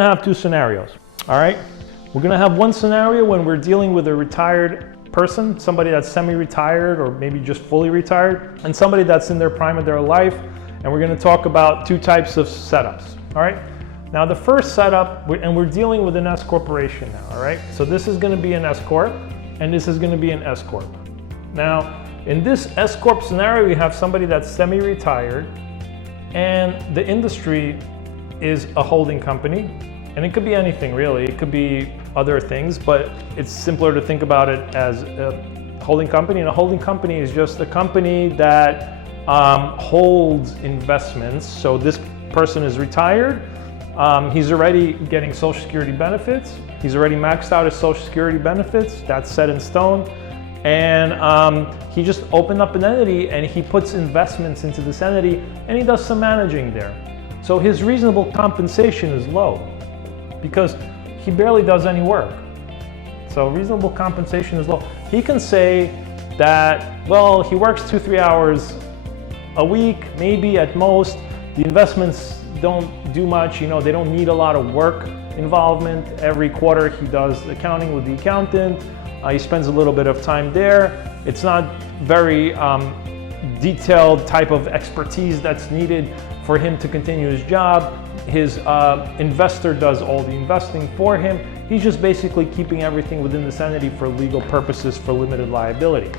gonna have two scenarios, all right? We're gonna have one scenario when we're dealing with a retired person, somebody that's semi-retired or maybe just fully retired, and somebody that's in their prime of their life, and we're gonna talk about two types of setups, all right? Now the first setup, and we're dealing with an S corporation now, all right? So this is gonna be an S Corp, and this is gonna be an S Corp. Now, in this S Corp scenario, we have somebody that's semi-retired, and the industry is a holding company, and it could be anything really. It could be other things, but it's simpler to think about it as a holding company. And a holding company is just a company that holds investments. So this person is retired. He's already getting Social Security benefits. He's already maxed out his Social Security benefits. That's set in stone. And he just opened up an entity and he puts investments into this entity and he does some managing there. So his reasonable compensation is low because he barely does any work. So reasonable compensation is low. He can say that, well, he works 2-3 hours a week, maybe at most. The investments don't do much, you know, they don't need a lot of work involvement. Every quarter he does accounting with the accountant. He spends a little bit of time there. It's not very detailed type of expertise that's needed for him to continue his job. His investor does all the investing for him. He's just basically keeping everything within this entity for legal purposes for limited liability.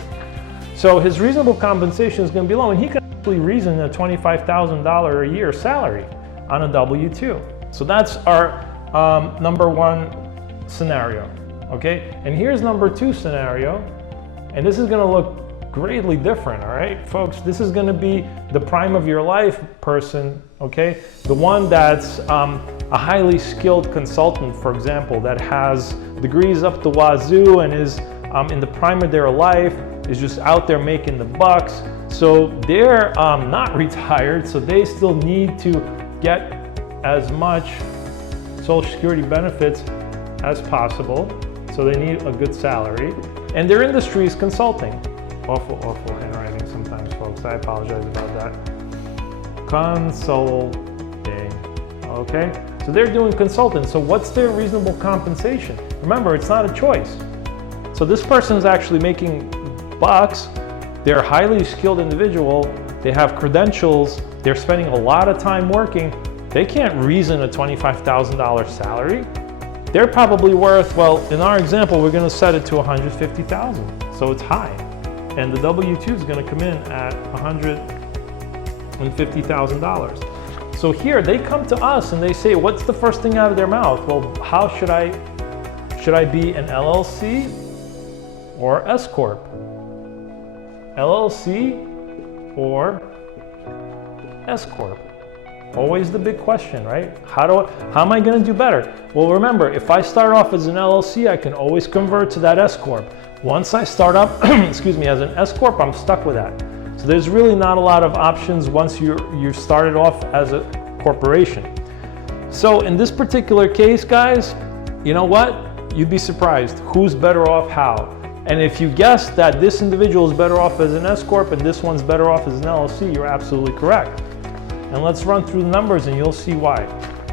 So his reasonable compensation is going to be low, and he can actually reason a $25,000 a year salary on a W-2. So that's our number one scenario, okay? And here's number two scenario, and this is going to look greatly different, all right, folks? This is going to be the prime of your life person, okay? The one that's a highly skilled consultant, for example, that has degrees up the wazoo and is in the prime of their life, is just out there making the bucks. So they're not retired, so they still need to get as much Social Security benefits as possible. So they need a good salary. And their industry is consulting. Awful handwriting sometimes, folks. I apologize about that. Consulting, okay? So they're doing consulting. So what's their reasonable compensation? Remember, it's not a choice. So this person is actually making bucks. They're a highly skilled individual. They have credentials. They're spending a lot of time working. They can't reason a $25,000 salary. They're probably worth, well, in our example, we're gonna set it to $150,000. So it's high. And the W-2 is going to come in at $150,000. So here they come to us and they say, what's the first thing out of their mouth? Well, how should I be an LLC or S Corp? LLC or S Corp? Always the big question, right? How am I going to do better? Well, remember, if I start off as an LLC, I can always convert to that S Corp. Once I start up, excuse me, as an S Corp, I'm stuck with that. So there's really not a lot of options once you started off as a corporation. So in this particular case, guys, you know what? You'd be surprised who's better off how. And if you guess that this individual is better off as an S Corp and this one's better off as an LLC, you're absolutely correct. And let's run through the numbers and you'll see why.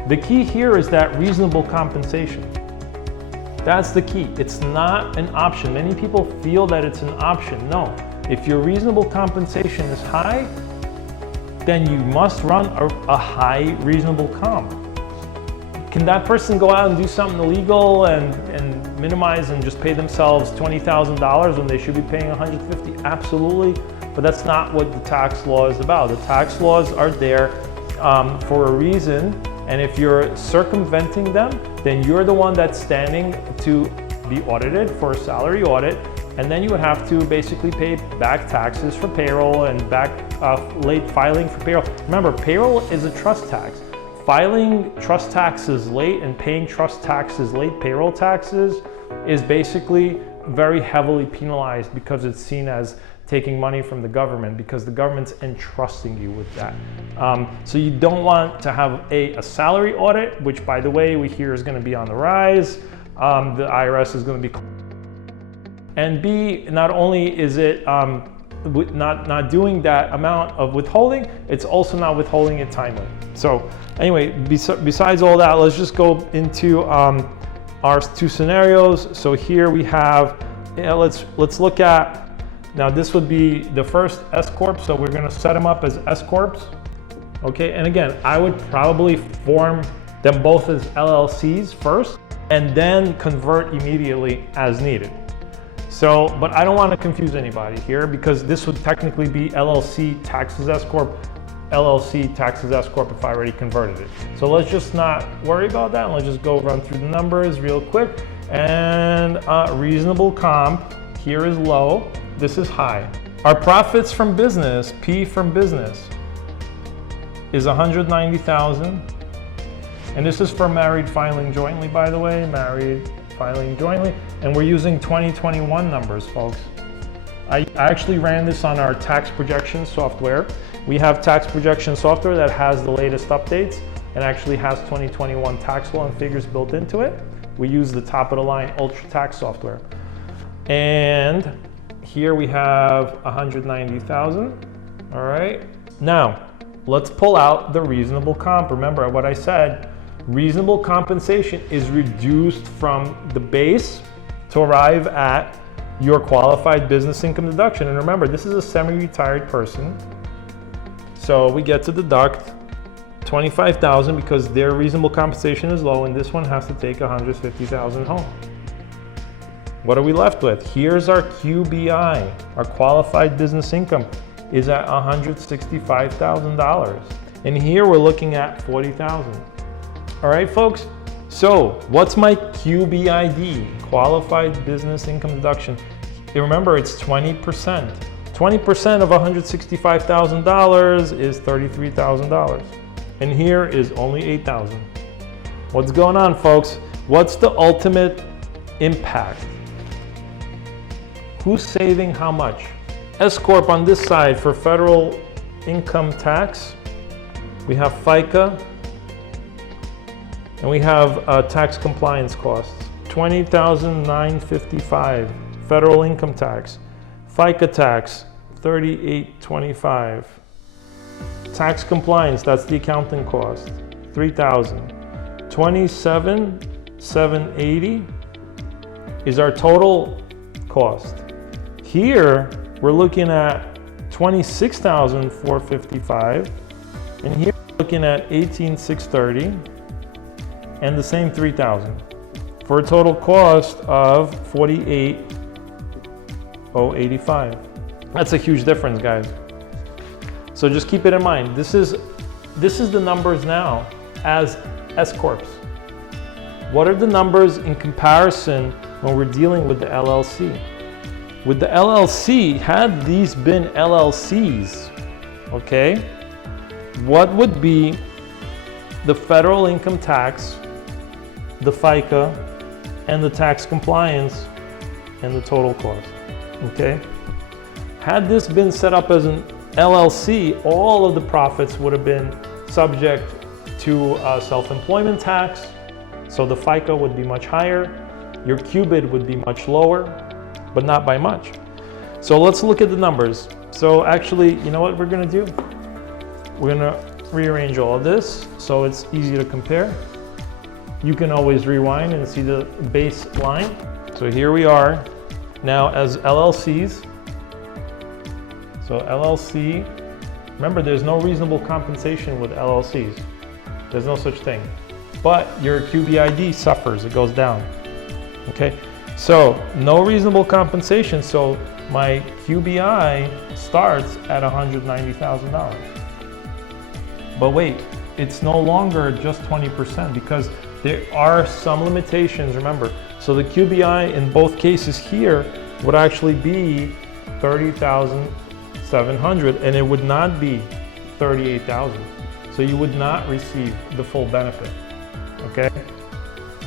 The key here is that reasonable compensation. That's the key. It's not an option. Many people feel that it's an option. No. If your reasonable compensation is high, then you must run a high reasonable comp. Can that person go out and do something illegal and minimize and just pay themselves $20,000 when they should be paying $150,000? Absolutely. But that's not what the tax law is about. The tax laws are there for a reason. And if you're circumventing them, then you're the one that's standing to be audited for a salary audit. And then you would have to basically pay back taxes for payroll and back late filing for payroll. Remember, payroll is a trust tax. Filing trust taxes late and paying trust taxes late, payroll taxes, is basically very heavily penalized because it's seen as taking money from the government, because the government's entrusting you with that. So you don't want to have a salary audit, which, by the way, we hear is going to be on the rise. The IRS is going to be, and B, not only is it not doing that amount of withholding, it's also not withholding it timely. So anyway, besides all that, let's just go into our two scenarios. So here we have, let's look at, now this would be the first S Corp. So we're gonna set them up as S Corps. Okay, and again, I would probably form them both as LLCs first and then convert immediately as needed. So, but I don't want to confuse anybody here because this would technically be LLC taxes S Corp, LLC taxes S Corp if I already converted it. So let's just not worry about that. Let's just go run through the numbers real quick. And reasonable comp, here is low, this is high. Our profits from business, P from business, is 190,000. And this is for married filing jointly, by the way, married filing jointly. And we're using 2021 numbers, folks. I actually ran this on our tax projection software. We have tax projection software that has the latest updates and actually has 2021 tax law and figures built into it. We use the top of the line Ultra Tax software. And here we have 190,000, all right? Now, let's pull out the reasonable comp. Remember what I said, reasonable compensation is reduced from the base to arrive at your qualified business income deduction. And remember, this is a semi-retired person. So we get to deduct 25,000 because their reasonable compensation is low and this one has to take 150,000 home. What are we left with? Here's our QBI, our qualified business income is at $165,000. And here we're looking at 40,000. All right, folks. So what's my QBID, qualified business income deduction? And remember, it's 20%. 20% of $165,000 is $33,000. And here is only 8,000. What's going on, folks? What's the ultimate impact? Who's saving how much? S Corp on this side for federal income tax. We have FICA. And we have tax compliance costs. $20,955. Federal income tax. FICA tax, $38.25. Tax compliance, that's the accounting cost, $3,000. $27,780 is our total cost. Here, we're looking at $26,455, and here we're looking at $18,630, and the same $3,000, for a total cost of $48,085. That's a huge difference, guys. So just keep it in mind. This is the numbers now as S Corps. What are the numbers in comparison when we're dealing with the LLC? With the LLC, had these been LLCs, okay, what would be the federal income tax, the FICA, and the tax compliance, and the total cost, okay? Had this been set up as an LLC, all of the profits would have been subject to self-employment tax, so the FICA would be much higher, your Qbid would be much lower, but not by much. So let's look at the numbers. So actually, you know what we're gonna do? We're gonna rearrange all of this so it's easy to compare. You can always rewind and see the baseline. So here we are now as LLCs. So LLC, remember there's no reasonable compensation with LLCs. There's no such thing. But your QBID suffers, it goes down, okay? So no reasonable compensation, so my QBI starts at $190,000. But wait, it's no longer just 20% because there are some limitations, remember. So the QBI in both cases here would actually be $30,700 and it would not be $38,000. So you would not receive the full benefit, okay?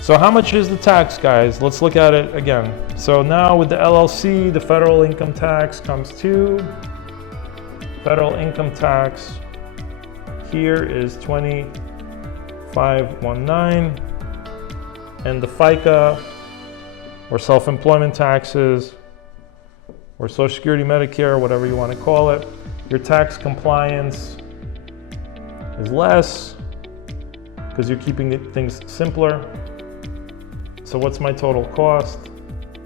So how much is the tax, guys? Let's look at it again. So now with the LLC, the federal income tax comes to, federal income tax here is $25,190, and the FICA or self-employment taxes or Social Security, Medicare, whatever you want to call it. Your tax compliance is less because you're keeping things simpler. So what's my total cost?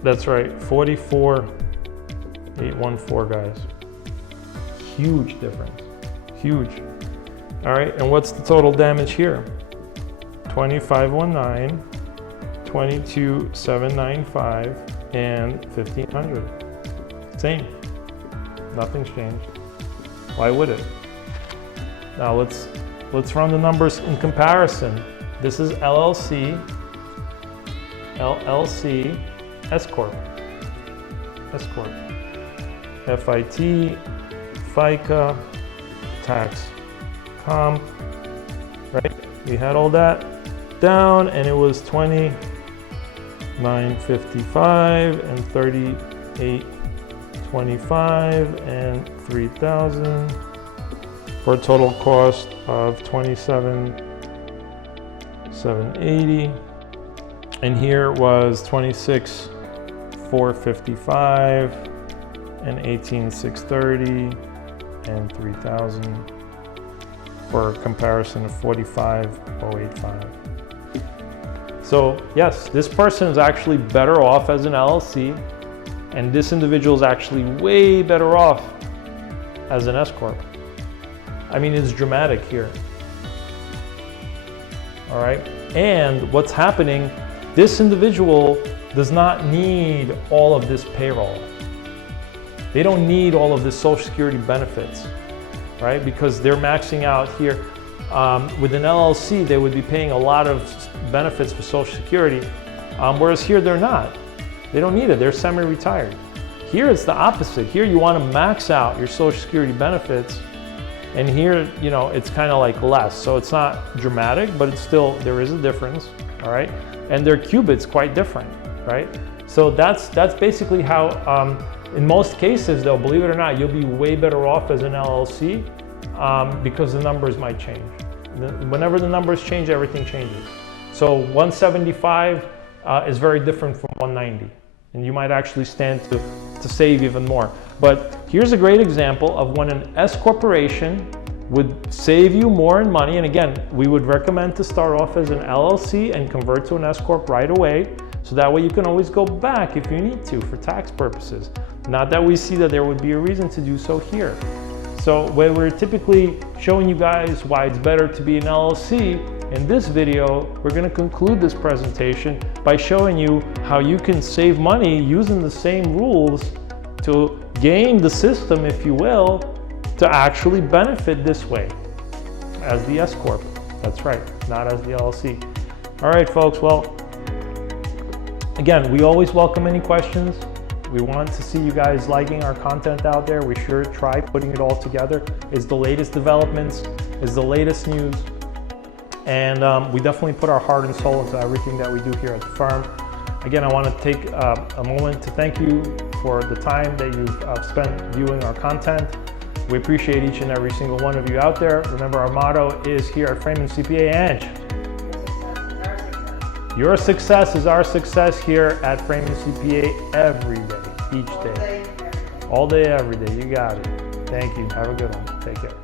That's right, 44,814, guys. Huge difference, huge. All right, and what's the total damage here? 2519, 22,795, and 1,500. Same, nothing's changed. Why would it? Now let's run the numbers in comparison. This is LLC, S Corp, FIT, FICA, tax, comp, right? We had all that down, and it was 20,955 and 38,25 and 3,000 for a total cost of 27,780. And here was 26,455 and 18,630 and 3,000 for a comparison of 45,085. So yes, this person is actually better off as an LLC, and this individual is actually way better off as an S Corp. I mean, it's dramatic here. All right, and what's happening, this individual does not need all of this payroll. They don't need all of this Social Security benefits, right? Because they're maxing out here. With an LLC, they would be paying a lot of benefits for Social Security, whereas here they're not. They don't need it, they're semi-retired. Here it's the opposite. Here you want to max out your Social Security benefits, and here, you know, it's kind of like less. So it's not dramatic, but it's still, there is a difference, all right? And their Qbid's quite different, right? So that's basically how, in most cases though, believe it or not, you'll be way better off as an LLC because the numbers might change. Whenever the numbers change, everything changes. So 175 is very different from 190. And you might actually stand to save even more. But here's a great example of when an S corporation would save you more in money. And again, we would recommend to start off as an LLC and convert to an S Corp right away. So that way you can always go back if you need to for tax purposes. Not that we see that there would be a reason to do so here. So when we're typically showing you guys why it's better to be an LLC, in this video, we're going to conclude this presentation by showing you how you can save money using the same rules to game the system, if you will, to actually benefit this way as the S Corp. That's right, not as the LLC. All right, folks. Well, again, we always welcome any questions. We want to see you guys liking our content out there. We sure try putting it all together. It's the latest developments, it's the latest news. And we definitely put our heart and soul into everything that we do here at the firm. Again, I want to take a moment to thank you for the time that you've spent viewing our content. We appreciate each and every single one of you out there. Remember, our motto is here at Freeman CPA, Ange. Your success is our success here at Freeman CPA every day, each day. All day, every day. You got it. Thank you. Have a good one. Take care.